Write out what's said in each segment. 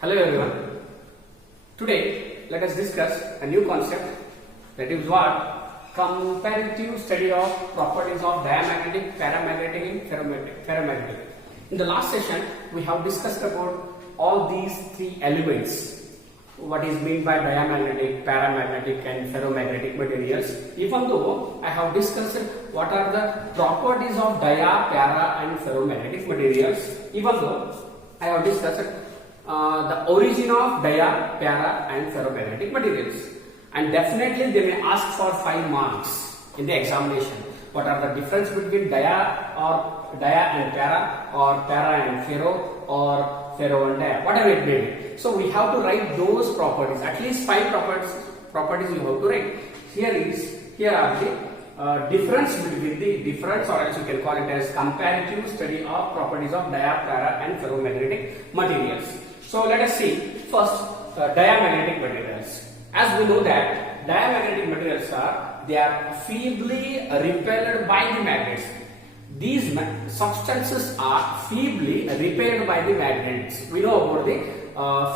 Hello everyone. Today let us discuss a new concept, that is what? Comparative study of properties of diamagnetic, paramagnetic and ferromagnetic. In the last session we have discussed about all these three elements. What is meant by diamagnetic, paramagnetic and ferromagnetic materials. Even though I have discussed what are the properties of dia, para and ferromagnetic materials, even though I have discussed the origin of dia, para and ferromagnetic materials, and definitely they may ask for 5 marks in the examination. What are the difference between dia and para, or para and ferro, or ferro and dia, whatever it may be. So we have to write those properties, at least 5 properties you have to write. Here are the difference between the difference, or else you can call it as comparative study of properties of dia, para and ferromagnetic materials. So let us see first diamagnetic materials. As we know that diamagnetic materials are feebly repelled by the magnets. These substances are feebly repelled by the magnets. We know about the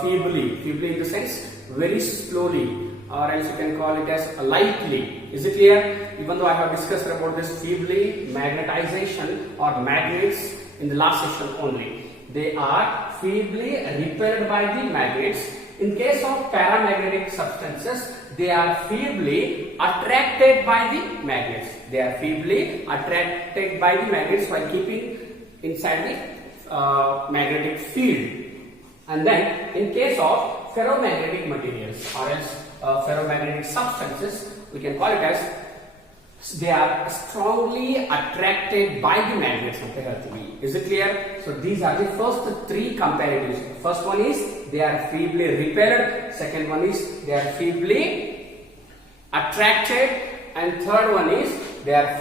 feebly in the sense very slowly, or else you can call it as lightly. Is it clear? Even though I have discussed about this feebly magnetization or magnets in the last session only. They are feebly repelled by the magnets. In case of paramagnetic substances, they are feebly attracted by the magnets. They are feebly attracted by the magnets while keeping inside the magnetic field. And then in case of ferromagnetic materials, or else ferromagnetic substances, we can call it as they are strongly attracted by the magnets. Is it clear? So these are the first 3 comparatives. First one is they are feebly repelled, second one is they are feebly attracted, and third one is they are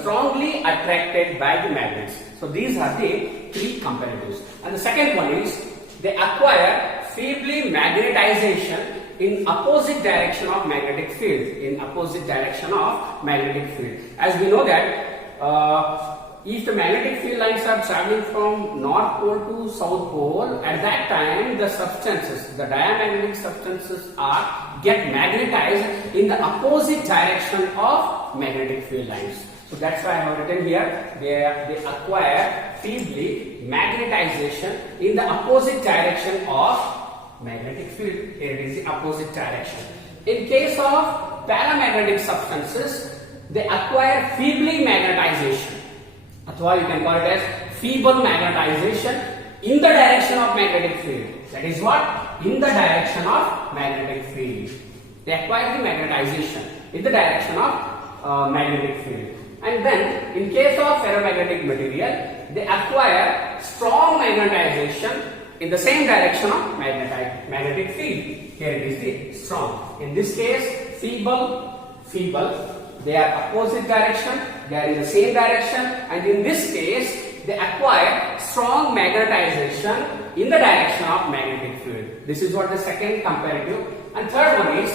strongly attracted by the magnets. So these are the 3 comparatives. And the second one is they acquire feebly magnetization in opposite direction of magnetic field. As we know that if the magnetic field lines are traveling from north pole to south pole, at that time the diamagnetic substances get magnetized in the opposite direction of magnetic field lines. So that's why I have written here they acquire feebly magnetization in the opposite direction of magnetic field. Here it is the opposite direction. In case of paramagnetic substances, they acquire feebly magnetization. Or you can call it as feeble magnetization in the direction of magnetic field. That is what? In the direction of magnetic field. They acquire the magnetization in the direction of magnetic field. And then in case of ferromagnetic material, they acquire strong magnetization in the same direction of magnetic field. Here it is the strong. In this case, feeble, they are opposite direction, they are in the same direction, and in this case, they acquire strong magnetization in the direction of magnetic field. This is what the second comparative. And third one is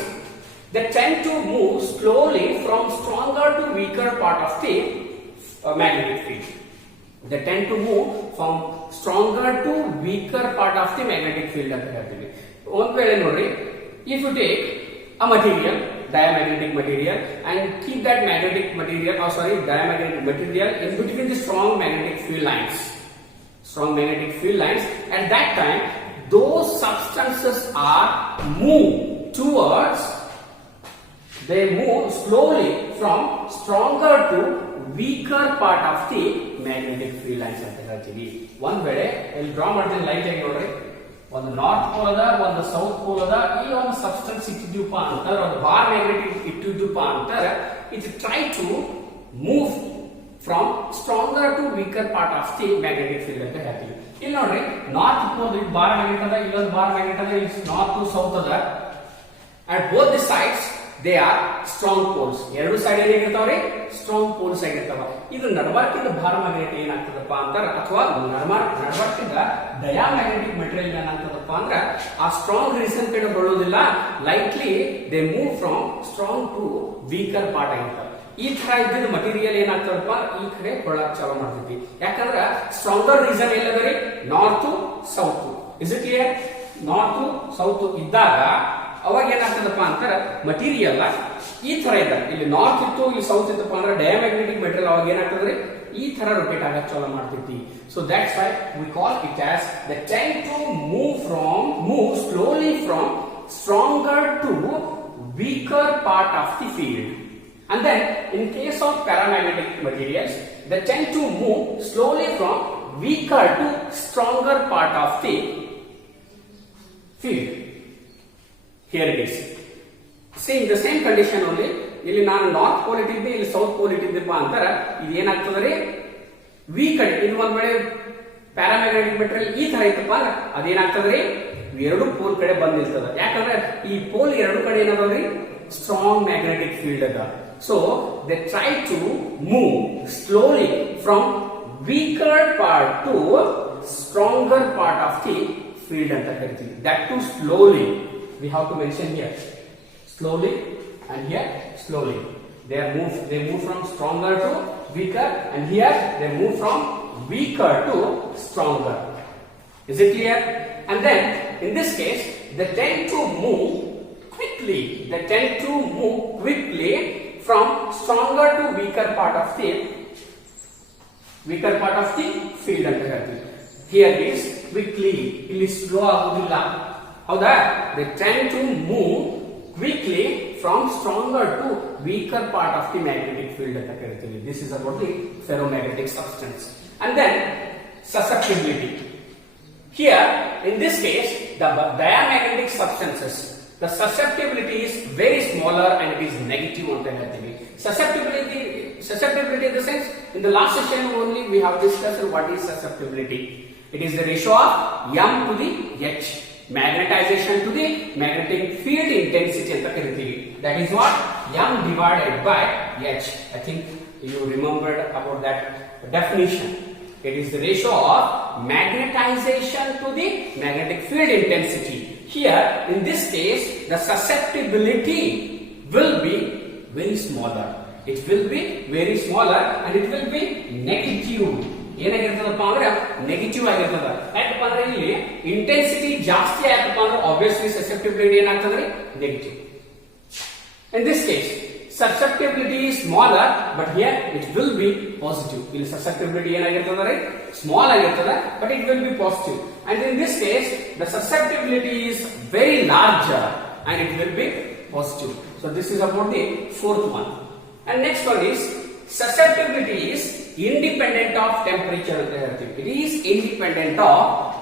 they tend to move slowly from stronger to weaker part of the magnetic field. They tend to move from stronger to weaker part of the magnetic field. If you take a material, diamagnetic material, and keep that diamagnetic material in between the strong magnetic field lines, at that time those substances move slowly from stronger to weaker part of the magnetic field lines. One way I will draw martin light agi ಒಂದು north pole ಅದ, ಒಂದು south pole ಅದ, ಈ ಒಂದು substance ಇಟ್ಟಿದ್ಯಪ್ಪ ಅಂತಾರೆ, ಒಂದು bar magnetic ಇಟ್ಟಿದ್ಯಪ್ಪ ಅಂತಾರೆ. It try to move from stronger to weaker part of the magnetic field ಅಂತ ಹೇಳ್ತೀವಿ. ಇಲ್ಲಿ ನೋಡ್ರಿ, ನಾರ್ತ್ ಪೋಲ್ ಇದು ಬಾರ್ ಮ್ಯಾಗ್ನೆಟ್ ಅದ, ಇಲ್ಲೊಂದು ಬಾರ್ ಮ್ಯಾಗ್ನೆಟ್ ಅದ, ಇಲ್ಲಿ ನಾರ್ತ್ ಟು ಸೌತ್ ಅದ. At both the sides they are strong poles. ಎರಡು ಸೈಡ್ ಏನಿರ್ತಾವ್ರಿ? ಸ್ಟ್ರಾಂಗ್ ಪೋಲ್ಸ್ ಆಗಿರ್ತಾವ. ಇದು ನಡಬಾರ್ಕಿಂದ ಬಾರ್ ಮ್ಯಾಗ್ನೆಟ್ ಏನಾಗ್ತದಪ್ಪ ಅಂತಾರ, ಅಥವಾ ನಡಬಾರ್ಕಿಂದ ಡಯಾಮ್ಯಾಗ್ನೆಟಿಕ್ ಮೆಟೀರಿಯಲ್ ಏನಾಗ್ತದಪ್ಪ ಅಂದ್ರ ಆ ಸ್ಟ್ರಾಂಗ್ ರೀಸನ್ ಕಡೆ ಬರೋದಿಲ್ಲ. Lightly they move from strong to weaker part ಆಗಿರ್ತಾವ. ಈ ತರ ಇದ್ದಿದ್ದ ಮಟೀರಿಯಲ್ ಏನಾಗ್ತದಪ್ಪ ಈ ಕಡೆ ಕೊಳ್ಳಕ್ ಚಾಲು ಮಾಡ್ತೈತಿ. ಯಾಕಂದ್ರ ಸ್ಟ್ರಾಂಗರ್ ರೀಸನ್ ಎಲ್ಲದರಿ north south. Is it clear? North south ಇದ್ದಾಗ ಅವಾಗ ಏನಾಗ್ತದಪ್ಪ ಅಂತಾರೆ ಮಟೀರಿಯಲ್ ಈ ತರ ಇದೆ. ಇಲ್ಲಿ ನಾರ್ತ್ ಇತ್ತು, ಇಲ್ಲಿ ಸೌತ್ ಇತ್ತಪ್ಪ ಅಂದ್ರೆ ಡಯಾಮ್ಯಾಗ್ನೆಟಿಕ್ ಮೆಟೀರಿಯಲ್ ಅವಾಗ ಏನಾಗ್ತದ್ರಿ ಈ ತರ ರೊಟೇಟ್ ಆಗಕ್ಕೆ ಚಾಲೂ ಮಾಡ್ತೈತಿ. So that's why we call it as the tend to move slowly from stronger to weaker part of the field. And then in case of paramagnetic materials, they tend to move slowly from weaker to stronger part of the field. Here it is. Same the same condition only. ಇಲ್ಲಿ ನಾನು north pole ಇಟ್ಟಿದ್ದೆ, ಇಲ್ಲಿ south pole ಇಟ್ಟಿದ್ದಪ್ಪ ಅಂತಾರೆ ಇದು ಏನಾಗ್ತದ್ರಿ weak ಕಡೆ. ಇದು ಒಂದ್ ವೇಳೆ ಪ್ಯಾರಾಮ್ಯಾಗ್ನೆಟಿಕ್ ಮೆಟೀರಿಯಲ್ ಈ ತರ ಇತ್ತಪ್ಪ ಅಂದ್ರೆ ಅದೇನಾಗ್ತದ್ರಿ ಎರಡು ಪೋಲ್ ಕಡೆ ಬಂದಿರ್ತದ. ಯಾಕಂದ್ರೆ ಈ ಪೋಲ್ ಎರಡು ಕಡೆ ಏನದವ್ರಿ ಸ್ಟ್ರಾಂಗ್ ಮ್ಯಾಗ್ನೆಟಿಕ್ ಫೀಲ್ಡ್ ಅದ. So they try to move slowly from weaker part to stronger part of the field ಅಂತ ಕರಿತೀವಿ. That to slowly we have to mention here slowly and here slowly. They move from stronger to weaker, and here they move from weaker to stronger. Is it clear? And then in this case they tend to move quickly. They tend to move quickly from stronger to weaker part of the field ಅಂತ ಹೇಳ್ತೀವಿ. Here is quickly, ಇಲ್ಲಿ slow ಆಗುವುದಿಲ್ಲ, ಹೌದಾ? They tend to move quickly from stronger to weaker part of the magnetic field ಅಂತ ಕರಿತೀವಿ. This is about the ferromagnetic substance. And then susceptibility. Here in this case the diamagnetic substances, the susceptibility is very smaller and it is negative ಅಂತ ಹೇಳ್ತೀವಿ. Susceptibility in the sense, in the last session only we have discussed what is susceptibility. It is the ratio of m to the h, magnetization to the magnetic field intensity ಅಂತ ಕರಿತೀವಿ. That is what m divided by h. I think you remembered about that definition. It is the ratio of magnetization to the magnetic field intensity. Here in this case the susceptibility will be very smaller. It will be very smaller and it will be negative. ಏನಾಗಿರ್ತದಪ್ಪ ಅಂದ್ರೆ negative ಆಗಿರ್ತದ. ಯಾಕಪ್ಪ ಅಂದ್ರೆ ಇಲ್ಲಿ intensity ಜಾಸ್ತಿ ಆಯ್ತಪ್ಪ ಅಂದ್ರೆ obviously susceptibility ಏನಾಗ್ತದ್ರಿ negative. In this case susceptibility is smaller but here it will be positive. ಇಲ್ಲಿ susceptibility ಏನಾಗಿರ್ತದ್ರಿ ಸ್ಮಾಲ್ ಆಗಿರ್ತದ but it will be positive. And in this case the susceptibility is very larger and it will be positive. So this is about the fourth one. And next one is susceptibility is independent of temperature ಅಂತ ಹೇಳ್ತೀವಿ. It is independent of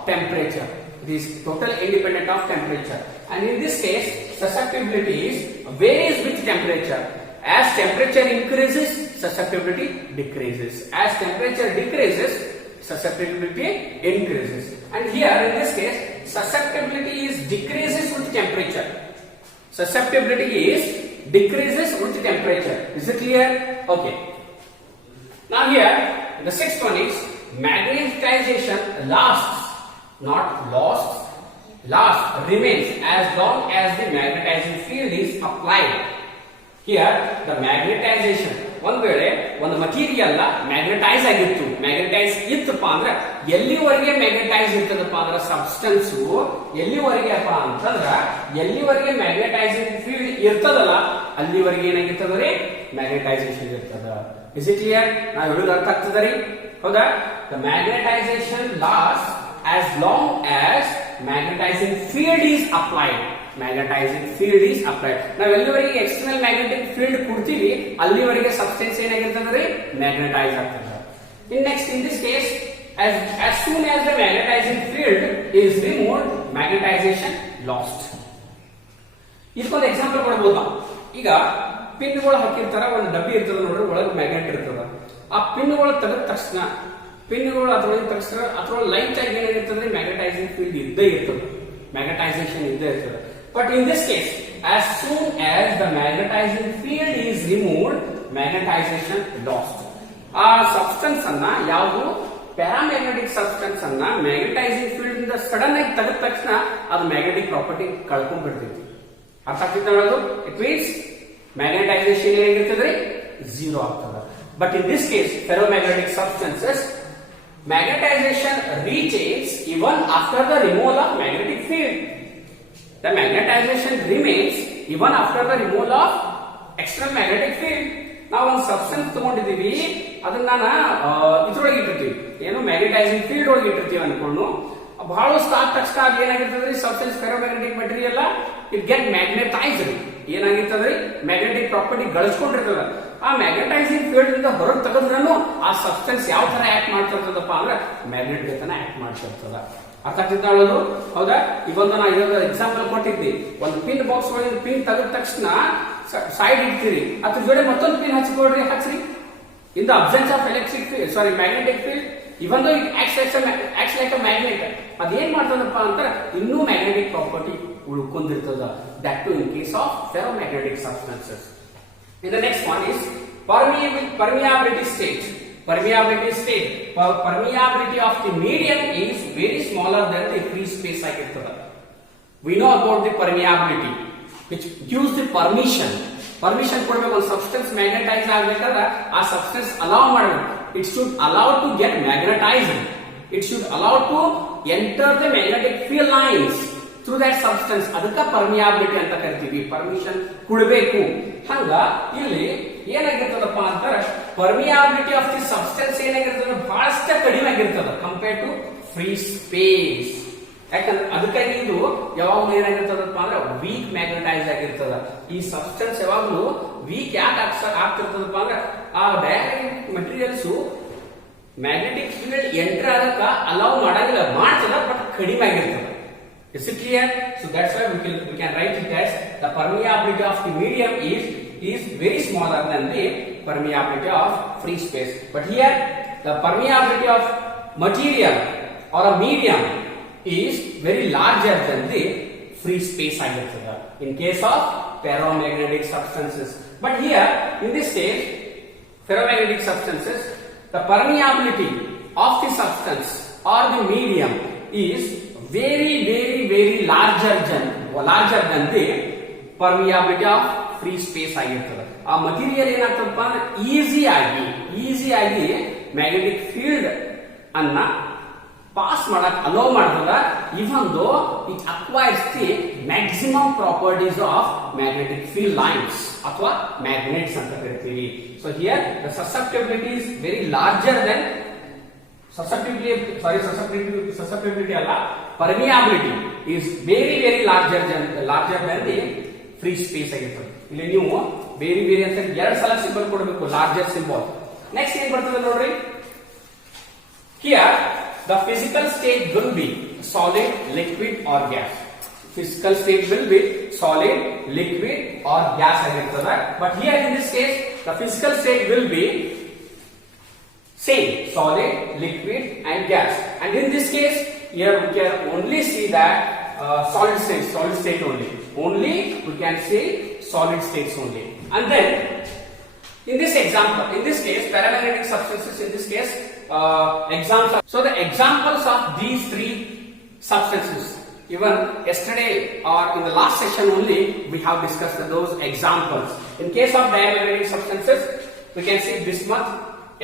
temperature. It is totally independent of temperature. And in this case susceptibility is varies with temperature. As temperature increases susceptibility decreases. As temperature decreases susceptibility increases. And here in this case susceptibility is decreases with temperature. Susceptibility is decreases with temperature. Is it clear? Okay. Now here the sixth one is magnetization lasts, not lost, remains as long as the magnetizing field is applied. Here the magnetization, ಒಂದ್ ವೇಳೆ ಒಂದು material magnetise ಆಗಿತ್ತು, magnetise ಇತ್ತಪ್ಪ ಅಂದ್ರೆ ಎಲ್ಲಿವರೆಗೆ magnetise ಇರ್ತದಪ್ಪ ಅಂದ್ರೆ substance ಎಲ್ಲಿವರೆಗೆ ಅಪ್ಪ ಅಂತಂದ್ರ ಎಲ್ಲಿವರೆಗೆ ಮ್ಯಾಗ್ನೆಟೈಸಿಂಗ್ ಫೀಲ್ಡ್ ಇರ್ತದಲ್ಲ ಅಲ್ಲಿವರೆಗೆ ಏನಾಗಿರ್ತದ್ರಿ ಮ್ಯಾಗ್ನೆಟೈಸೇಷನ್ ಇರ್ತದ. Is it clear? ನಾವು ಹೇಳೋದು ಅರ್ಥ ಆಗ್ತದರಿ? ಹೌದಾ? The magnetisation last as long as magnetizing field is applied. Magnetizing field is applied. ನಾವು ಎಲ್ಲಿವರೆಗೆ ಎಕ್ಸ್ಟರ್ನಲ್ ಮ್ಯಾಗ್ನೆಟಿಕ್ ಫೀಲ್ಡ್ ಕೊಡ್ತೀವಿ ಅಲ್ಲಿವರೆಗೆ ಸಬ್ಸ್ಟೆನ್ಸ್ ಏನಾಗಿರ್ತದ್ರಿ ಮ್ಯಾಗ್ನೆಟೈಸ್ ಆಗ್ತದೆ. in this case as soon as the magnetizing field is removed magnetization lost. ಇದಕ್ಕೊಂದು example ಕೊಡಬಹುದು. ಈಗ ಪಿನ್ಗಳು ಹಾಕಿರ್ತಾರ, ಒಂದು ಡಬ್ಬಿ ಇರ್ತದ ನೋಡ್ರಿ, ಒಳಗೆ ಮ್ಯಾಗ್ನೆಟ್ ಇರ್ತದ. ಆ ಪಿನ್ಗಳು ತೆಗೆದ ತಕ್ಷಣ ಪಿನ್ಗಳು ಅದ್ರೊಳಗೆ ಲೈಟ್ ಆಗಿ ಏನಾಗಿರ್ತದೆ ಮ್ಯಾಗ್ನೆಟೈಸಿಂಗ್ ಫೀಲ್ಡ್ ಇದ್ದೇ ಇರ್ತದೆ, ಮ್ಯಾಗ್ನೆಟೈಸೇಷನ್ ಇದ್ದೇ ಇರ್ತದೆ. But in this case as soon as the magnetizing field is removed magnetization lost. ಆ ಸಬ್ಸ್ಟೆನ್ಸ್ ಅನ್ನ ಯಾವುದು ಪ್ಯಾರಾಮ್ಯಾಗ್ನೆಟಿಕ್ ಸಬ್ಸ್ಟೆನ್ಸ್ ಅನ್ನ ಮ್ಯಾಗ್ನೆಟೈಸಿಂಗ್ ಫೀಲ್ಡ್ ಇಂದ ಸಡನ್ ಆಗಿ ತೆಗೆದ ತಕ್ಷಣ ಅದು ಮ್ಯಾಗ್ನೆಟಿಕ್ ಪ್ರಾಪರ್ಟಿ ಕಳ್ಕೊಂಡ್ಬಿಡ್ತೈತಿ. ಅರ್ಥ ಆಗ್ತೈತೆ ಹೇಳೋದು? ಇಟ್ ಮೀನ್ಸ್ ಮ್ಯಾಗ್ನೆಟೈಸೇಷನ್ ಏನಾಗಿರ್ತದ್ರಿ ಝೀರೋ ಆಗ್ತದೆ. But in this case ferromagnetic substances magnetization retains even after the removal of magnetic field. The magnetization remains even after the removal of external magnetic field. ನಾವು ಒಂದು substance ತಗೊಂಡಿದೀವಿ, ಅದನ್ನ ಇದ್ರೊಳಗೆ ಇಟ್ಟಿರ್ತೀವಿ, ಏನು magnetising field ಒಳಗೆ ಇಟ್ಟಿರ್ತೀವಿ ಅನ್ಕೊಂಡು ಬಹಳಷ್ಟು ಆದ ತಕ್ಷಣ ಏನಾಗಿರ್ತದ್ರಿ, substance ferromagnetic material it get magnetised. ಏನಾಗಿರ್ತದ್ರಿ, ಮ್ಯಾಗ್ನೆಟಿಕ್ ಪ್ರಾಪರ್ಟಿ ಗಳಿಸ್ಕೊಂಡಿರ್ತದ. ಆ ಮ್ಯಾಗ್ನೆಟೈಸಿಂಗ್ ಫೀಲ್ಡ್ ಇಂದ ಹೊರಗೆ ತೆಗೆದ್ರೂ ಆ ಸಬ್ಸ್ಟೆನ್ಸ್ ಯಾವ ತರ ಆಕ್ಟ್ ಮಾಡ್ತಿರ್ತದಪ್ಪ ಅಂದ್ರೆ ಮ್ಯಾಗ್ನೆಟ್ ಜೊತೆ ಆಕ್ಟ್ ಮಾಡ್ತಿರ್ತದ. ಅರ್ಥ ಆಗ್ತಿದ್ದ ಹೇಳೋದು? ಹೌದಾ? ಇವೊಂದು ನಾ ಇದೊಂದು ಎಕ್ಸಾಂಪಲ್ ಕೊಟ್ಟಿದ್ವಿ. ಒಂದು ಪಿನ್ ಬಾಕ್ಸ್ ಒಳಗೆ ಪಿನ್ ತೆಗೆದ ತಕ್ಷಣ ಸೈಡ್ ಇಡ್ತೀರಿ, ಅದ್ರ ಜೊತೆ ಮತ್ತೊಂದು ಪಿನ್ ಹಚ್ಕೊಡ್ರಿ, ಹಚ್ಚ್ರಿ. In the absence of electric field, sorry magnetic field, even though it acts like a magnet. ಅದೇನ್ ಮಾಡ್ತದಪ್ಪ ಅಂತ ಇನ್ನೂ ಮ್ಯಾಗ್ನೆಟಿಕ್ ಪ್ರಾಪರ್ಟಿ ಉಳ್ಕೊಂಡಿರ್ತದ. That too in case of ferromagnetic substances. In the next one is permeability state. Permeability state. Permeability of the medium is very smaller than the free space ಆಗಿರ್ತದ. We know about the permeability, which gives the permission. Permission ಕೊಡಬೇಕು. ಒಂದು substance magnetise ಆಗಬೇಕಾದ್ರೆ ಆ substance allow ಮಾಡಬೇಕು. It should allow to get magnetized. It should allow to enter the magnetic field lines through that substance. ಅದಕ್ಕ ಪರ್ಮಿಯಾಬಿಲಿಟಿ ಅಂತ ಕರಿತೀವಿ. Permission ಕೊಡಬೇಕು. ಹಂಗ ಇಲ್ಲಿ ಏನಾಗಿರ್ತದಪ್ಪ ಅಂತಾರೆ, ಪರ್ಮಿಯಾಬಿಲಿಟಿ ಆಫ್ ದಿ ಸಬ್ಸ್ಟೆನ್ಸ್ ಏನಾಗಿರ್ತದ, ಬಹಳಷ್ಟ ಕಡಿಮೆ ಆಗಿರ್ತದ ಕಂಪೇರ್ ಟು ಫ್ರೀ ಸ್ಪೇಸ್. ಯಾಕಂದ್ರೆ ಅದಕ್ಕಾಗಿ ಇದು ಯಾವಾಗ್ಲೂ ಏನಾಗಿರ್ತದಪ್ಪ ಅಂದ್ರೆ ವೀಕ್ ಮ್ಯಾಗ್ನೆಟೈಸ್ ಆಗಿರ್ತದ. ಈ ಸಬ್ಸ್ಟೆನ್ಸ್ ಯಾವಾಗ್ಲೂ ವೀಕ್ ಯಾಕೆ ಆಗ್ತಿರ್ತದಪ್ಪ ಅಂದ್ರೆ ಆ dielectric materials magnetic field enter ಆಗಕ ಅಲೌ ಮಾಡಂಗಿಲ್ಲ, ಮಾಡ್ತದ ಬಟ್ ಕಡಿಮೆ ಆಗಿರ್ತದ. Is it clear? So that's why we can write it as the permeability of the medium is very smaller than the permeability of free space. But here the permeability of material or a medium is very larger than the free space ಆಗಿರ್ತದೆ in case of ferromagnetic substances. But here in this case ferromagnetic substances, the permeability of the substance or the medium is very larger than the permeability of free space ಆಗಿರ್ತದೆ. ಆ material ಏನಾಗ್ತದಪ್ಪ ಅಂದ್ರೆ easy ಆಗಿ magnetic field ಅನ್ನ pass ಮಾಡಕ್ allow ಮಾಡ್ತದ. Even though it acquires the maximum properties of magnetic field lines ಅಥವಾ magnets ಅಂತ ಕರಿತೀವಿ. So here the susceptibility is very larger than susceptibility ಅಲ್ಲ, permeability is very larger than the free space ಆಗಿರ್ತದೆ. ಇಲ್ಲಿ ನೀವು ಬೇರೆ ಅಂತ ಎರಡು ಸಲ ಸಿಂಬಲ್ ಕೊಡಬೇಕು, ಲಾರ್ಜರ್ ಸಿಂಬಲ್. ನೆಕ್ಸ್ಟ್ ಏನ್ ಬರ್ತದೆ ನೋಡ್ರಿ, here the physical state will be solid, liquid or gas. Physical state will be solid, liquid or gas ಆಗಿರ್ತದೆ. But here in this case the physical state will be same, solid, liquid and gas. And in this case here we can only see that solid state only we can see solid states only. And then in this example, in this case paramagnetic substances, in this case examples. So the examples of these three substances, even yesterday or in the last session only we have discussed those examples. In case of diamagnetic substances we can see bismuth,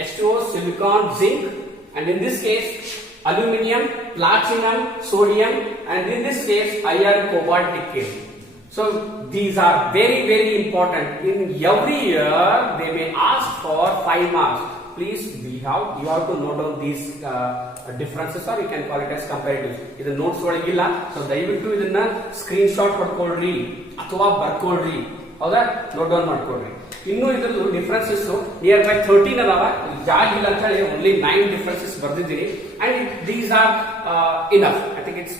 H2O, silicon, zinc, and in this case aluminum, platinum, sodium, and in this case iron, cobalt, nickel. So these are very important. In every year they may ask for 5 marks. Please you have to note down these differences, or you can call it as comparatives. ಇದು notes ಒಳಗಿಲ್ಲ, so ದಯವಿಟ್ಟು ಇದನ್ನ screen shot ಹೊಡ್ಕೊಳ್ರಿ ಅಥವಾ ಬರ್ಕೊಳ್ರಿ. ಹೌದಾ? Note down ಮಾಡ್ಕೊಳ್ರಿ. ಇನ್ನು ಇದ್ರದ್ದು differences near by 13 ಅದಾವ. ಜಾಗ ಇಲ್ಲ ಅಂತ ಹೇಳಿ ಓನ್ಲಿ 9 ಡಿಫರೆನ್ಸಸ್ ಬರ್ದಿದ್ದೀನಿ. And these are enough. I think it's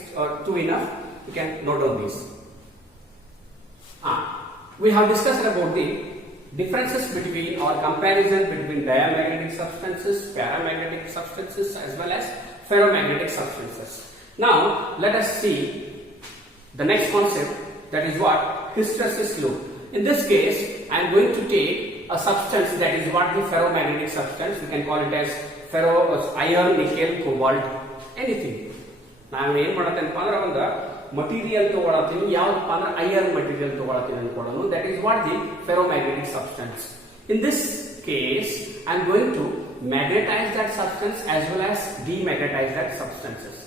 too enough. You can note down these. We have discussed about the differences between or comparison between diamagnetic substances, paramagnetic substances as well as ferromagnetic substances. Now let us see the next concept, that is what? Hysteresis loop. In this case I am going to take a substance that is what the ferromagnetic substance. We can call it as iron, nickel, cobalt, anything. ನಾನು ಏನ್ ಮಾಡತ್ತೇನಪ್ಪ ಅಂದ್ರೆ ಒಂದು material ತಗೊಳತ್ತೀನಿ. ಯಾವ್ದಪ್ಪ ಅಂದ್ರೆ iron material ತಗೊಳತ್ತೀನಿ ಅನ್ಕೊಳ್ಳೋಣ. That is what the ferromagnetic substance. In this case I am going to magnetize that substance as well as demagnetize that substances.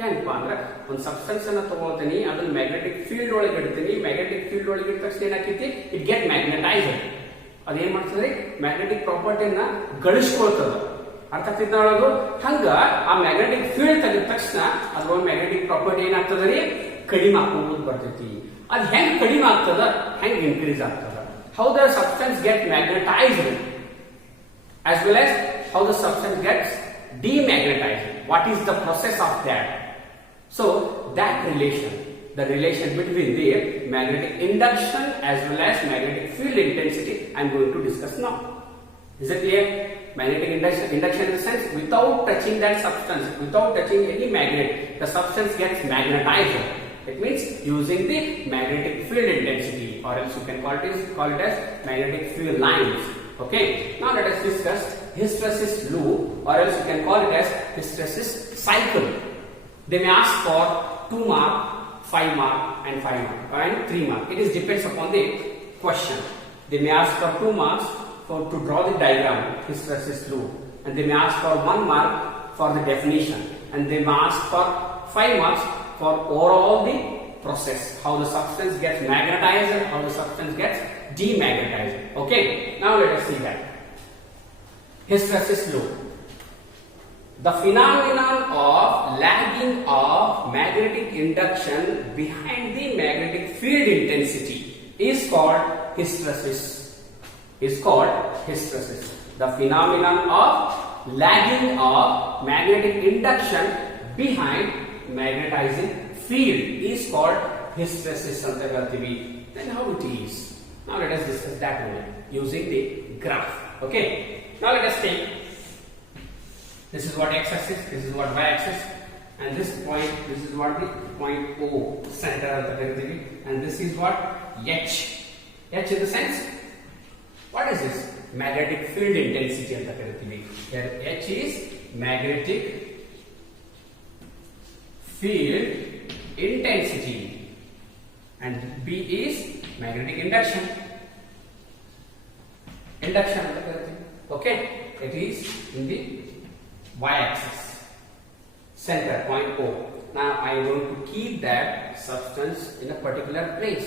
ಏನಪ್ಪಾ ಅಂದ್ರೆ ಒಂದು ಸಬ್ಸ್ಟೆನ್ಸ್ ಅನ್ನ ತಗೊಳ್ತೀನಿ, ಅದನ್ನ ಮ್ಯಾಗ್ನೆಟಿಕ್ ಫೀಲ್ಡ್ ಒಳಗೆ ಇಡ್ತೀನಿ. ಮ್ಯಾಗ್ನೆಟಿಕ್ ಫೀಲ್ಡ್ ಒಳಗೆ ಇಟ್ಟ ತಕ್ಷಣ ಏನಾಕೈತಿ, ಇಟ್ ಗೆಟ್ ಮ್ಯಾಗ್ನೆಟೈಸ್ಡ್. ಅದೇನ್ ಮಾಡ್ತದೆ, ಮ್ಯಾಗ್ನೆಟಿಕ್ ಪ್ರಾಪರ್ಟಿಯನ್ನ ಗಳಿಸ್ಕೊಳ್ತದ. ಅರ್ಥ ಆಗ್ತಿದ್ದೊಳಗು ಹಂಗ ಆ ಮ್ಯಾಗ್ನೆಟಿಕ್ ಫೀಲ್ಡ್ ತೆಗೆದ ತಕ್ಷಣ ಅದ್ರೊಳಗೆ ಮ್ಯಾಗ್ನೆಟಿಕ್ ಪ್ರಾಪರ್ಟಿ ಏನಾಗ್ತದ ರೀ, ಕಡಿಮೆ ಆಗೋದು ಬರ್ತೈತಿ. ಅದ್ ಹೆಂಗ್ ಕಡಿಮೆ ಆಗ್ತದ, ಹೆಂಗ್ ಇನ್ಕ್ರೀಸ್ ಆಗ್ತದ. How the substance get magnetized as well as how the substance gets demagnetized. What is the process of that? So that relation, the relation between the magnetic induction as well as magnetic field intensity, I am going to discuss now. Is it clear? Magnetic induction in the sense, without touching that substance, without touching any magnet, the substance gets magnetized. It means using the magnetic field intensity, or else you can call it as magnetic field lines. Okay, now let us discuss hysteresis loop, or else you can call it as hysteresis cycle. They may ask for 2 mark, 5 mark and 5 mark and 3 mark. It is depends upon the question. They may ask for 2 marks to draw the diagram, hysteresis loop, and they may ask for 1 mark for the definition, and they may ask for 5 marks for overall the process, how the substance gets magnetized and how the substance gets demagnetized. Okay, now let us see that. Hysteresis loop. The phenomenon of lagging of magnetic induction behind the magnetic field intensity is called hysteresis. The phenomenon of lagging of magnetic induction behind magnetizing field is called hysteresis anta ಹೇಳ್ತೀವಿ. Then how it is? Now let us discuss that only using the graph. Okay, now let us take, this is what x-axis, this is what y-axis, and this point, this is what the point O, center anta ಹೇಳ್ತೀವಿ, and this is what H in the sense, what is this? Magnetic field intensity anta ಹೇಳ್ತೀವಿ. Here H is magnetic field intensity and B is magnetic induction. Okay, it is in the y-axis, center point O. Now I am going to keep that substance in a particular place.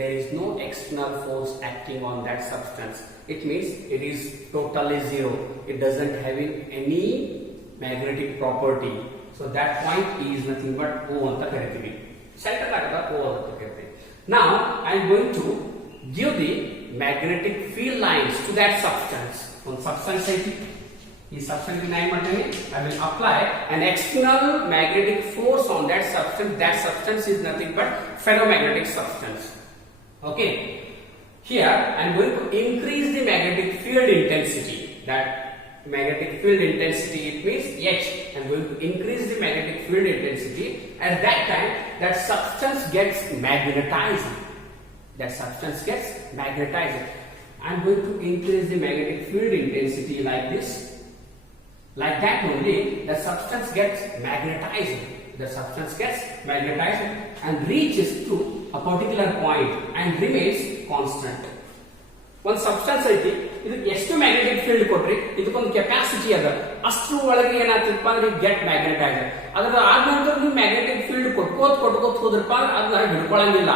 There is no external force acting on that substance. It means it is totally zero. It doesn't have any magnetic property. So that point is nothing but O anta ಕರೀತೀವಿ. Center ಆಗದ O ಅಂತ ಕರೀತೀವಿ. Now I am going to give the magnetic field lines to that substance. One substance ಐತಿ, ಈ substance ಗೆ ನಾನು ಮಾಡ್ತೀನಿ, I will apply an external magnetic force on that substance. That substance is nothing but ferromagnetic substance. Okay, here I am going to increase the magnetic field intensity. That magnetic field intensity, it means H. I am going to increase the magnetic field intensity. At that time, that substance gets magnetized. I am going to increase the magnetic field intensity like this. Like that only, the substance gets magnetized. And reaches to a particular point and remains constant. ಒಂದು substance ಐತಿ, ಇದು ಎಷ್ಟು magnetic field ಕೊಟ್ರಿ, ಇದಕ್ಕೊಂದು capacity ಅದ, ಅಷ್ಟು ಒಳಗೆ ಏನಾಗ್ತಿರಪ್ಪ ಅಂದ್ರೆ ಗೆಟ್ ಮ್ಯಾಗ್ನೆಟೈಸ್. ಅದ್ರ ಆದ ನಂತರ ನೀವು ಮ್ಯಾಗ್ನೆಟಿಕ್ ಫೀಲ್ಡ್ ಕೊಟ್ಕೋತ್ ಹೋದ್ರಪ್ಪ ಅಂದ್ರೆ ಅದನ್ನ ಹಿಡ್ಕೊಳಂಗಿಲ್ಲ.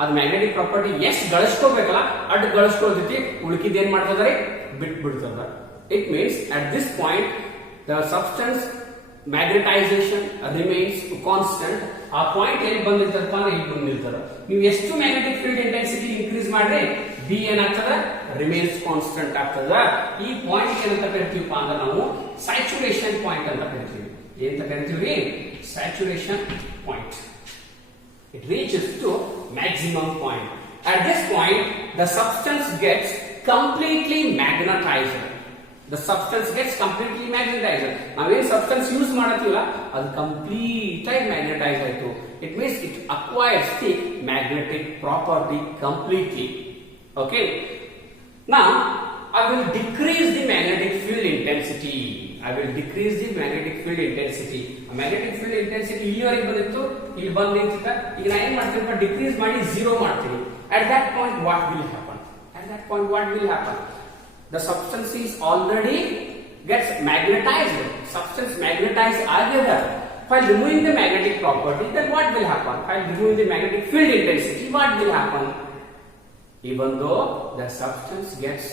ಅದು ಮ್ಯಾಗ್ನೆಟಿಕ್ ಪ್ರಾಪರ್ಟಿ ಎಷ್ಟು ಗಳಿಸ್ಕೋಬೇಕಲ್ಲ ಅಡ್ ಗಳಿಸ್ಕೊಳ್ತೈತಿ, ಉಳ್ಕಿದ್ ಏನ್ ಮಾಡ್ತದ್ರಿ, ಬಿಟ್ಬಿಡ್ತದ. It means at this point the substance magnetization remains constant. ಆ ಪಾಯಿಂಟ್ ಎಲ್ಲಿ ಬಂದಿರ್ತದಪ್ಪ ಅಂದ್ರೆ ಇಲ್ಲಿ ಬಂದಿರ್ತದ. ನೀವು ಎಷ್ಟು ಮ್ಯಾಗ್ನೆಟಿಕ್ ಫೀಲ್ಡ್ ಇಂಟೆನ್ಸಿಟಿ ಇನ್ಕ್ರೀಸ್ ಮಾಡ್ರಿ, ಬಿ ಏನಾಗ್ತದ, ರಿಮೈನ್ಸ್ ಕಾನ್ಸ್ಟೆಂಟ್ ಆಗ್ತದ. ಈ ಪಾಯಿಂಟ್ ಏನಂತ ಕರಿತೀವಪ್ಪ ಅಂದ್ರೆ ನಾವು ಸ್ಯಾಚುರೇಷನ್ ಪಾಯಿಂಟ್ ಅಂತ ಕರಿತೀವಿ. ಏನಂತ ಕರಿತೀವಿ, saturation point. It reaches to maximum point. At this point, the substance gets completely magnetized. ನಾವೇನ್ ಸಬ್ಸ್ಟೆನ್ಸ್ ಯೂಸ್ ಮಾಡತ್ತೀವಲ್ಲ ಅದು ಕಂಪ್ಲೀಟ್ ಆಗಿ ಮ್ಯಾಗ್ನೆಟೈಸ್ ಆಯ್ತು. It means it acquires the magnetic property completely. Okay, now I will decrease the magnetic field intensity. Magnetic field intensity ಇಲ್ಲಿವರೆಗೆ ಬಂದಿತ್ತು, ಇಲ್ಲಿ ಬಂದು ನಿಂತಿತ್ತ. ಈಗ ನಾ ಏನ್ ಮಾಡ್ತೀನಿ, ಡಿಕ್ರೀಸ್ ಮಾಡಿ 0 ಮಾಡ್ತೀನಿ. At that point what will happen? The substance is already gets magnetized, substance magnetized agada. While removing the magnetic property, then what will happen? While removing the magnetic field intensity, what will happen? Even though the substance gets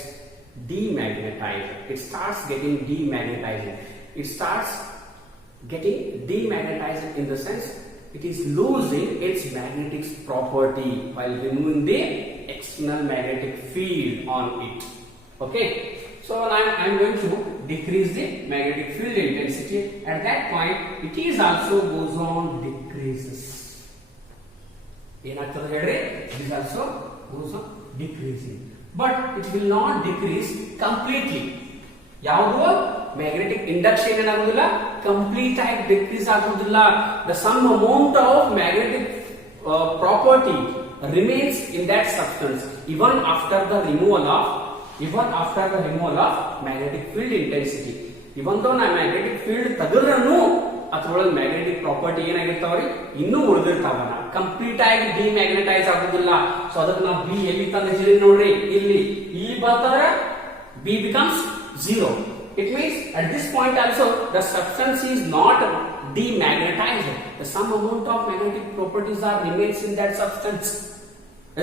demagnetized, it starts getting demagnetized. It starts getting demagnetized in the sense it is losing its magnetic property while removing the external magnetic field on it. Okay, so I'm going to decrease the magnetic field intensity. At that point, it is also goes on decreases. It is also goes on decreasing, but it will not decrease completely. ಯಾವುದು magnetic induction ಏನಾಗುವುದಿಲ್ಲ, complete ಆಗಿ decrease ಆಗುವುದಿಲ್ಲ. The some amount of magnetic property remains in that substance even after the removal of magnetic field intensity. Even though na magnetic field ತಗದ್ರನು ಅದರೊಳಗೆ magnetic property ಏನಾಗಿರ್ತಾವ್ರಿ ಇನ್ನೂ ಉಳಿದಿರ್ತಾವಲ್ಲ, complete ಆಗಿ ಡಿಮ್ಯಾಗ್ನೆಟೈಸ್ ಆಗುದಿಲ್ಲ. So ಅದಕ್ಕೆ ನಾವು B ಎಲ್ಲಿ ತಂದ ಹೇಳಿ ನೋಡ್ರಿ, ಇಲ್ಲಿ ಈ ಬಂತಂದ್ರೆ B becomes 0. It means at this point also the substance is not demagnetized. The some amount of magnetic properties are remains in that substance.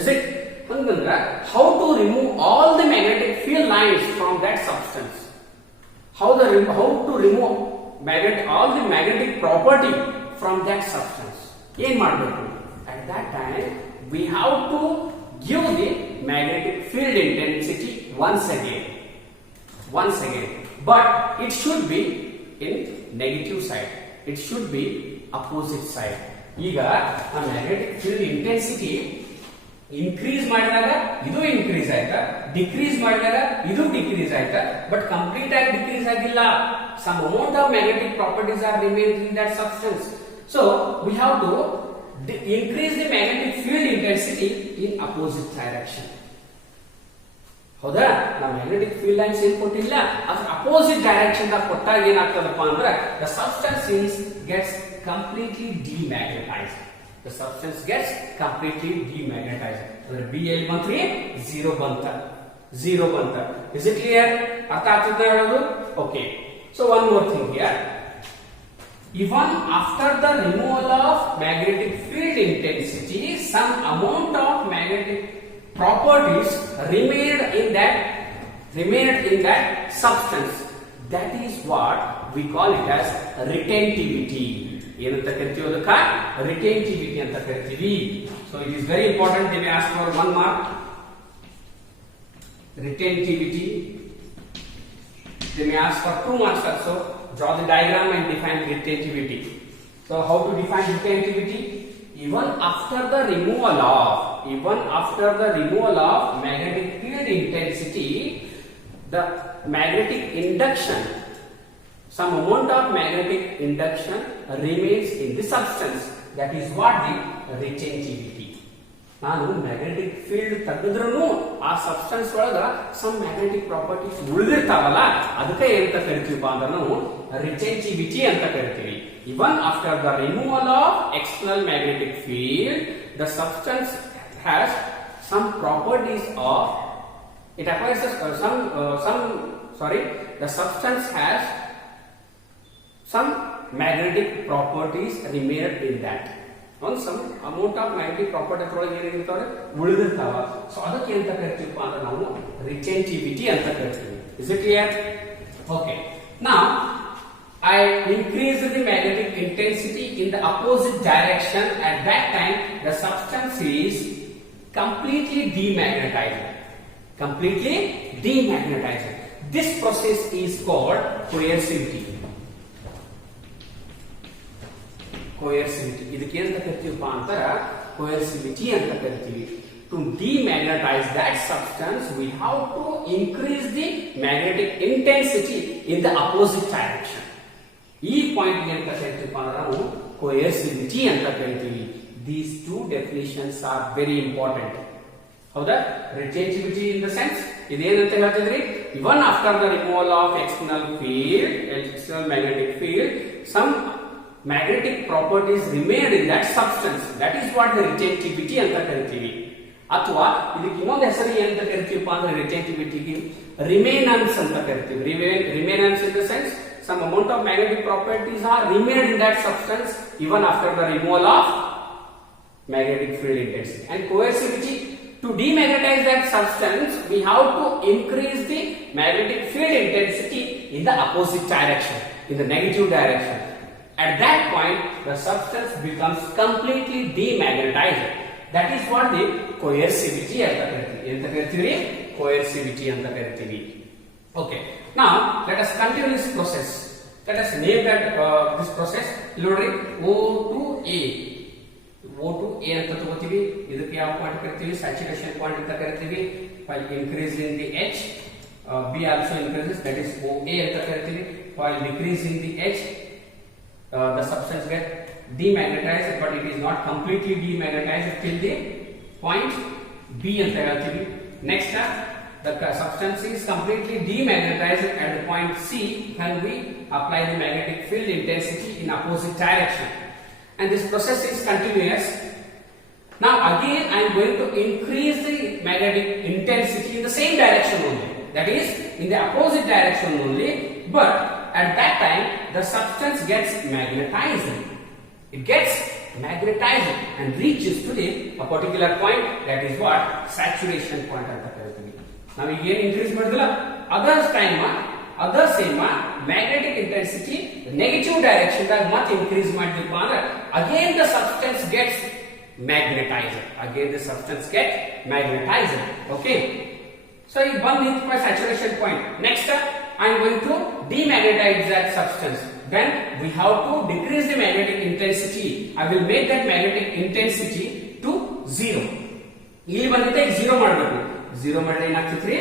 Is it? How to remove all the magnetic field lines from that substance? How to remove all the magnetic property from that substance? At that time we have to give the magnetic field intensity once again, but it should be in negative side. It should be opposite side. Iga a magnetic field intensity increase ಮಾಡಿದಾಗ ಇದು increase ಆಯ್ತಾ, decrease ಮಾಡಿದಾಗ ಇದು decrease ಆಯ್ತಾ, but complete ಆಗಿ decrease ಆಗಿಲ್ಲ. Some amount of magnetic properties are remained in that substance. So we have to increase the magnetic field intensity in opposite direction. ಹೌದಾ, ನಾವು ಮ್ಯಾಗ್ನೆಟಿಕ್ ಫೀಲ್ಡ್ ಲೈನ್ಸ್ ಏನ್ ಕೊಟ್ಟಿಲ್ಲ, ಅದ್ರ ಅಪೋಸಿಟ್ ಡೈರೆಕ್ಷನ್ ದಾಗ ಕೊಟ್ಟಾಗ ಏನಾಗ್ತದಪ್ಪ ಅಂದ್ರೆ the substance gets completely demagnetized. The substance gets completely demagnetized. ಅಂದ್ರೆ B ಎಲ್ಲಿ ಬಂತ್ರಿ, 0 ಬಂತ. Is it clear? ಅರ್ಥ ಆಗ್ತದೆ ಹೇಳೋದು? Okay. So one more thing here. Even after the removal of magnetic field intensity, some amount of magnetic properties remained in that substance. That is what we call it as retentivity. ಏನಂತ ಕರಿತೀವಿ ಅದಕ್ಕ? Retentivity ಅಂತ ಕರಿತೀವಿ. So it is very important. They may ask for 1 mark. Retentivity. They may ask for 2 marks also. Draw the diagram and define retentivity. So how to define retentivity? Even after the removal of magnetic field intensity, the magnetic induction, some amount of magnetic induction remains in the substance. That is what the retentivity. ನಾನು magnetic field ತೆಗೆದ್ರೂ ಆ substance ಒಳಗ some magnetic properties ಉಳಿದಿರ್ತಾವಲ್ಲ, ಅದಕ್ಕೆ ಏನಂತ ಕರಿತೀವಿ ಅಂದ್ರೆ ನಾವು retentivity ಅಂತ ಕರಿತೀವಿ. Even after the removal of external magnetic field, the substance has some properties of it acquires the substance has some magnetic properties remain in that. On some amount of magnetic property ಒಳಗೆ ಏನಿರ್ತಾವೆ ಉಳಿದಿರ್ತಾವ. So ಅದಕ್ಕೆ ಅಂತ ಕರಿತೀವಿ ಅಂದ್ರೆ ನಾವು retentivity ಅಂತ ಕರಿತೀವಿ. Is it clear? Okay. Now I increase the magnetic intensity in the opposite direction. At that time the substance is completely demagnetized. This process is called coercivity. ಇದಕ್ಕೆ ಏನಂತ ಕರಿತೀವಪ್ಪ ಅಂತಾರ coercivity ಅಂತ ಕರಿತೀವಿ. To demagnetize that substance we have to increase the magnetic intensity in the opposite direction. ಈ point ಏನಂತ ಕರಿತೀವಪ್ಪ ಅಂದ್ರೆ ನಾವು coercivity ಅಂತ ಕರಿತೀವಿ. These two definitions are very important. ಹೌದಾ? Retentivity in the sense ಇದೇನಂತ ಹೇಳ್ತಿದ್ರಿ, even after the removal of external magnetic field, some magnetic properties remain in that substance. That is what the retentivity anta ಕರಿತೀವಿ. ಅಥವಾ ಇದಕ್ಕೆ ಇನ್ನೊಂದು ಹೆಸರು ಏನಂತ ಕರಿತೀವಪ್ಪ ಅಂದ್ರೆ ರಿಟೇಟಿವಿಟಿಗೆ remanence ಅಂತ ಕರಿತೀವಿ. Remanence in the sense some amount of magnetic properties are remained in that substance even after the removal of magnetic field intensity. And coercivity, to demagnetize that substance we have to increase the magnetic field intensity in the opposite direction, in the negative direction. At that point the substance becomes completely demagnetized. That is what the coercivity anta karitivi. Coercivity anta karitivi. Okay, now let us continue this process. Let us name that this process. Lodri O to A. O to A anta tagotivi. Idakke ಯಾವ point ಕರಿತೀವಿ? Saturation point ಅಂತ ಕರಿತೀವಿ. While increasing the H, B also increases. That is OA anta ಕರಿತೀವಿ. While decreasing the H, the substance get demagnetized, but it is not completely demagnetized till the point B anta ಹೇಳ್ತೀವಿ. Next, the substance is completely demagnetized at the point C when we apply the magnetic field intensity in opposite direction. And this process is continuous. Now again I am going to increase the magnetic intensity in the same direction only. That is in the opposite direction only. But at that time the substance gets magnetized. It gets magnetized and reaches to a particular point. That is what saturation point anta ಕರೀತೀವಿ. ನಾವು ಈಗ ಏನು increase ಮಾಡಿದ್ರಲ್ಲ ಅದರ್ same magnetic intensity negative direction ದಾಗ ಮತ್ತೆ increase ಮಾಡಿದ್ವಿ ಅಂದ್ರೆ again the substance gets magnetized. Okay, so ಈಗ ಬಂದು ನಿಂತ saturation point. Next I am going to demagnetize that substance. Then we have to decrease the magnetic intensity. I will make that magnetic intensity to 0. ಇಲ್ಲಿ ಬಂದಿದೆ 0 ಮಾಡಬೇಕು. 0 ಮಾಡಿದ್ರೆ ಏನಾಗ್ತೈತ್ರಿ?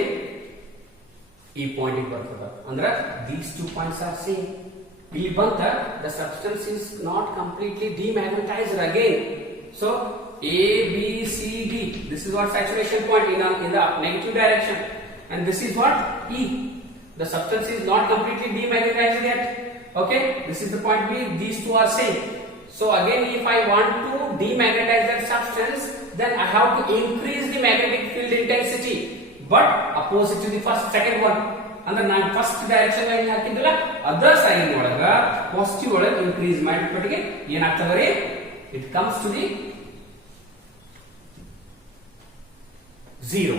ಈ point ಗೆ ಬರ್ತದ. ಅಂದ್ರೆ these two points are same. ಇಲ್ಲಿ ಬಂತ the substance is not completely demagnetized again. So A, B, C, D. This is what saturation point in the negative direction. And this is what E. The substance is not completely demagnetized yet. Okay, this is the point B. These two are same. So again, if I want to demagnetize that substance, then I have to increase the magnetic field intensity, but opposite to the second one. ಅಂದ್ರೆ ನಾನು first direction line ಹಾಕಿದ್ರಲ್ಲ ಅದರ್ sign ಒಳಗ positive ಒಳಗ increase ಮಾಡಿಬಿಟ್ಟಿಗೆ ಏನಾಗ್ತದೆ? It comes to the 0.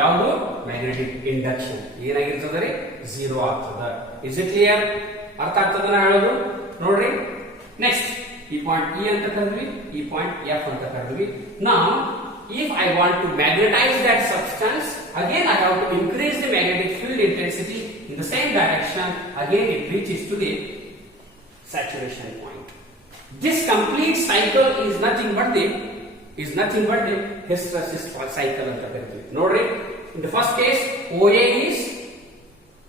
ಯಾವುದು? Magnetic induction ಏನಾಗಿರ್ತದೆ? 0 ಆಗ್ತದ. Is it clear? ಅರ್ಥ ಆಗ್ತದ ನಾ ಹೇಳೋದು? ನೋಡ್ರಿ, ನೆಕ್ಸ್ಟ್ ಈ ಪಾಯಿಂಟ್ E ಅಂತ ಕರೆದ್ವಿ, ಈ ಪಾಯಿಂಟ್ F ಅಂತ ಕರೆದ್ವಿ. Now if I want to magnetize that substance, again I have to increase the magnetic field intensity in the same direction. Again it reaches to the saturation point. This complete cycle is nothing but the hysteresis cycle anta ಕರಿತೀವಿ. ನೋಡ್ರಿ, in the first case OA is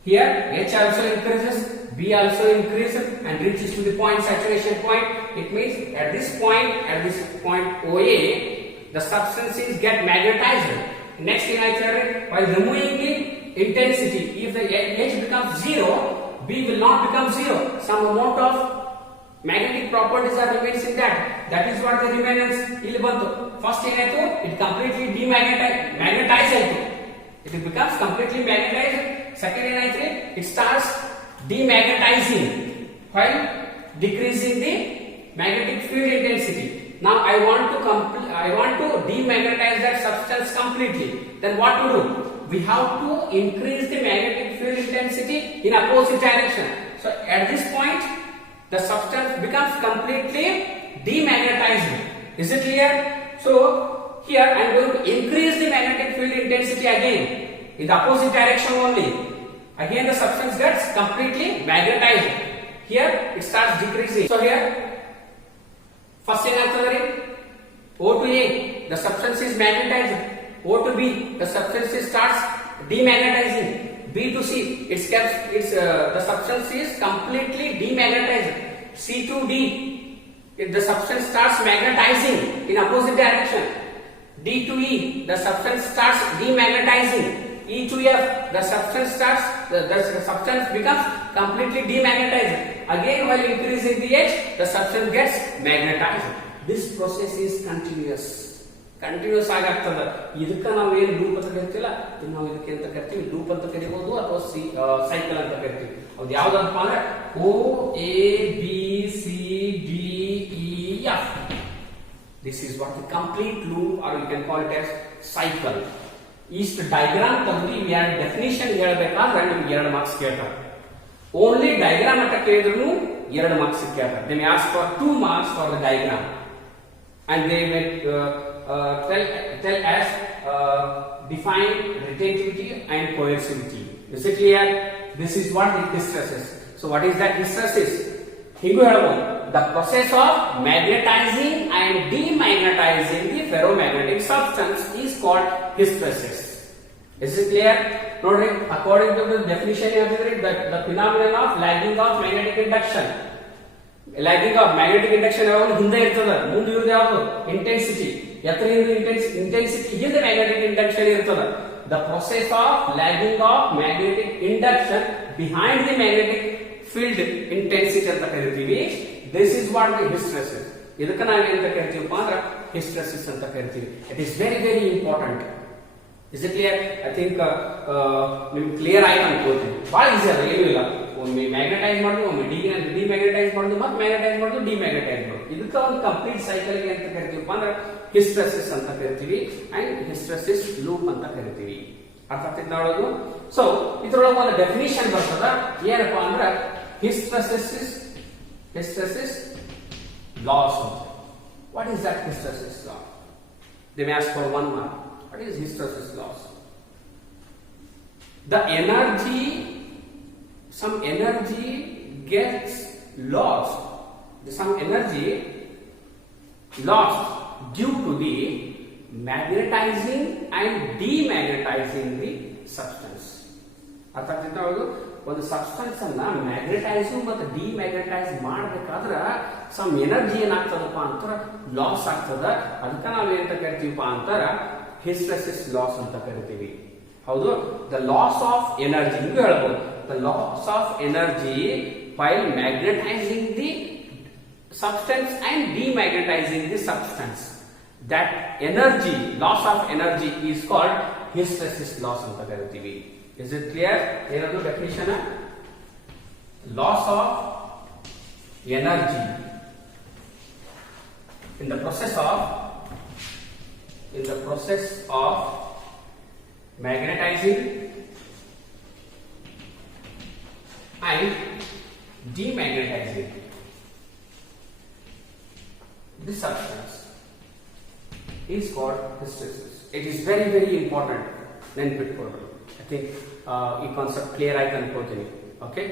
here, H also increases, B also increases and reaches to the point saturation point. It means at this point OA, the substances get magnetized. Next thing I said, while removing the intensity, if the H becomes 0, B will not become 0. Some amount of magnetic properties are remains in that. That is what the remanence ಇಲ್ಲಿ ಬಂತು. First ಏನಾಯ್ತು? It completely magnetized ಆಯ್ತು. It becomes completely magnetized. Second ಏನಾಯ್ತು? It starts demagnetizing while decreasing the magnetic field intensity. Now I want to demagnetize that substance completely. Then what to do? We have to increase the magnetic field intensity in opposite direction. So at this point the substance becomes completely demagnetized. Is it clear? So here I am going to increase the magnetic field intensity again in the opposite direction only. Again the substance gets completely magnetized. Here it starts decreasing. So here first ಏನಾಗ್ತದೆ? O to A, the substance is magnetized. O to B, the substance starts demagnetizing. B to C, the substance is completely demagnetized. C to D, the substance starts magnetizing in opposite direction. D to E, the substance starts demagnetizing. E to F, the substance becomes completely demagnetized. Again, while increasing the H, the substance gets magnetized. This process is continuous. Continuous ಆಗಿ ಆಗ್ತದೆ. ಇದಕ್ಕೆ ನಾವೇನು loop ಅಂತ ಕರಿತೀವಲ್ಲ, ನಾವು ಇದಕ್ಕೆ ಅಂತ ಕರಿತೀವಿ ಲೂಪ್ ಅಂತ ಕರಿಬಹುದು ಅಥವಾ ಸೈಕಲ್ ಅಂತ ಕರಿತೀವಿ. ಅದು ಯಾವ್ದಪ್ಪ ಅಂದ್ರೆ O A B C D E F. This is what the complete loop, or you can call it as cycle. ಇಷ್ಟು ಡಯಾಗ್ರಾಮ್ ತಂದು ಎರಡು ಡೆಫಿನಿಷನ್ ಹೇಳ್ಬೇಕಾದ್ರೆ ನಿಮ್ಗೆ 2 ಮಾರ್ಕ್ಸ್ ಕೇಳ್ತಾರೆ. ಓನ್ಲಿ ಡಯಾಗ್ರಾಮ್ ಅಂತ ಕೇಳಿದ್ರು 2 ಮಾರ್ಕ್ಸ್ ಕೇಳ್ತಾರೆ. They may ask for 2 marks for the diagram, and they may tell as define retentivity and coercivity. Is it clear? This is what the hysteresis. So what is that hysteresis? Hingu helabo, the process of magnetizing and demagnetizing the ferromagnetic substance is called hysteresis. Is it clear? Nodri, according to the definition the phenomenon of lagging of magnetic induction. Lagging of magnetic induction ಯಾವಾಗಲೂ ಹಿಂದೆ ಇರ್ತದೆ, ಮುಂದೆ ಇರೋದು ಯಾವುದು intensity. ಎತ್ತರಿಂದ intensity ಹಿಂದೆ magnetic induction ಇರ್ತದೆ. The process of lagging of magnetic induction behind the magnetic field intensity ಅಂತ ಕರಿತೀವಿ. This is what the hysteresis. ಇದಕ್ಕೆ ನಾವು ಏನಂತ ಕರಿತೀವಪ್ಪ ಅಂದ್ರೆ hysteresis ಅಂತ ಕರಿತೀವಿ. It is very very important. Is it clear? I think ನಿಮ್ಗೆ ಕ್ಲಿಯರ್ ಆಯ್ತು ಅನ್ಕೋತೀನಿ. ಬಹಳ ಈಸಿ ಅದ, ಏನೂ ಇಲ್ಲ. ಒಮ್ಮೆ ಮ್ಯಾಗ್ನೆಟೈಸ್ ಮಾಡೋದು, ಒಮ್ಮೆ ಡಿಮ್ಯಾಗ್ನೆಟೈಸ್ ಮಾಡೋದು, ಮತ್ತೆ ಮ್ಯಾಗ್ನೆಟೈಸ್ ಮಾಡೋದು, ಡಿಮ್ಯಾಗ್ನೆಟೈಸ್ ಮಾಡೋದು. ಇದಕ್ಕೆ ಒಂದು ಕಂಪ್ಲೀಟ್ ಸೈಕಲ್ ಗೆ ಅಂತ ಕರಿತೀವಪ್ಪ ಅಂದ್ರೆ hysteresis ಅಂತ ಕರಿತೀವಿ ಅಂಡ್ hysteresis ಲೂಪ್ ಅಂತ ಕರಿತೀವಿ. ಅರ್ಥ ಆಗ್ತದೆ ನೋಡೋದು. ಸೊ ಇದ್ರೊಳಗೆ ಒಂದು ಡೆಫಿನಿಷನ್ ಬರ್ತದ, ಏನಪ್ಪಾ ಅಂದ್ರೆ hysteresis laws. What is that hysteresis law? They may ask for 1 mark. What is hysteresis laws? The energy, some energy gets lost. Some energy lost due to the magnetizing and demagnetizing the substance. ಅರ್ಥ ಆಗ್ತದೆ ನೋಡೋದು. ಒಂದು substance ಅನ್ನ magnetise ಮತ್ತು ಡಿಮ್ಯಾಗ್ನೆಟೈಸ್ ಮಾಡಬೇಕಾದ್ರೆ some energy ಏನಾಗ್ತದಪ್ಪ ಅಂತಾರ loss ಆಗ್ತದ. ಅದಕ್ಕೆ ನಾವೇನಂತ ಕರಿತೀವಪ್ಪ ಅಂತಾರ hysteresis loss ಅಂತ ಕರಿತೀವಿ. ಹೌದು, ದ ಲಾಸ್ ಆಫ್ ಎನರ್ಜಿ ಹಿಂಗೂ ಹೇಳ್ಬೋದು. The loss of energy while magnetizing the substance and demagnetizing the substance. That energy, loss of energy is called hysteresis loss ಅಂತ ಕರಿತೀವಿ. Is it clear? ಏನದು definition? Loss of energy in the process of magnetizing and demagnetizing the substance is called hysteresis. It is very very important. ನೆನ್ಪಿಟ್ಕೊಳ್ರಿ. I think ಈ concept clear ಆಯ್ತು ಅನ್ಕೋತೀನಿ. Okay.